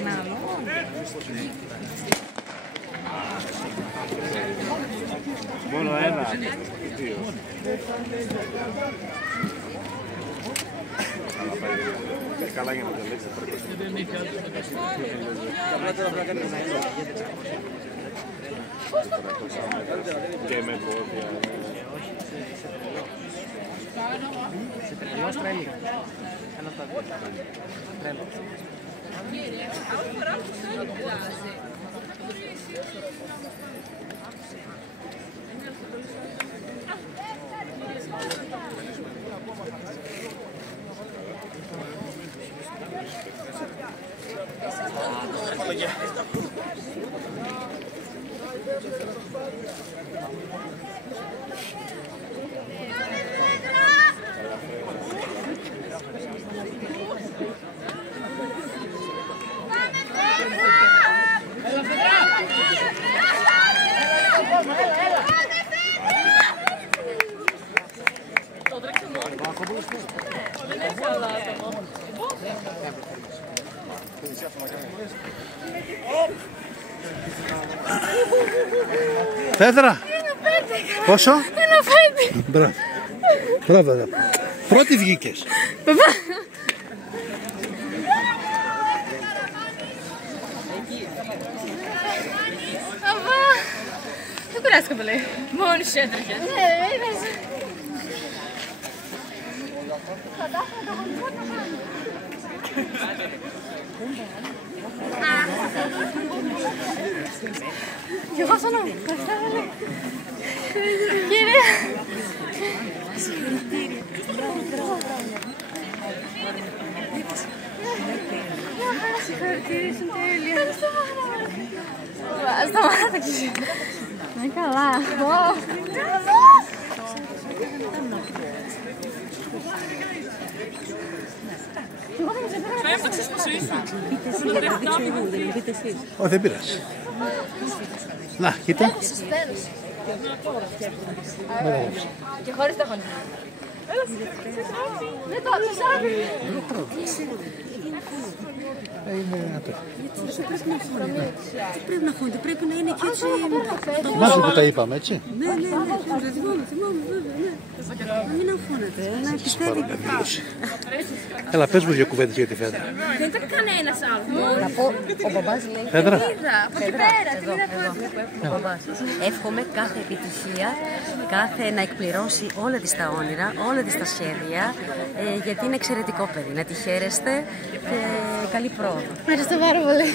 ένα άλλο. Μόνο ένα. Καλά για να τελείξει. Και με πόδια. Σε τρελός τρέλι. Ένα από τα δύο. Τρέλος. Φέδρα! Πόσο? 1,5. Μπράβο. Μπράβο. Πρώτη βγήκες. Δεν κουράστηκα πολύ. Μόνη σου έτρεχε. Ναι, είδες. Κι εγώ σαν να μου κύριε. Συγχαρητήρια, ήσουν τέλεια. Σταμάταξε. Είναι καλά. Θα έφταξες πως ήσουν. Όχι, δεν πειράζει. Να, κοίτα. Και χωρίς τα γονιά. Δεν το άκουσες. Είναι δυνατό. Πρέπει να χώνεται, πρέπει να είναι και έτσι. Θυμάσαι που τα είπαμε, έτσι. Ναι, θυμάμαι βέβαια, ναι. Να μην αγχώνεται, να πιστεύει. Έλα, πες μου δύο κουβέντες για τη Φέδρα. Δεν ήταν κανένας άλλος. Να πω, ο μπαμπάς λέει. Φέδρα. Από εκεί πέρα, την είδα Ο μπαμπάς. Εύχομαι κάθε επιτυχία, να εκπληρώσει όλα της τα όνειρα, όλα της τα σχέδια, γιατί είναι εξαιρετικό παιδί. Να τη χαίρεστε και καλή πρόοδο. Ευχαριστώ πάρα πολύ.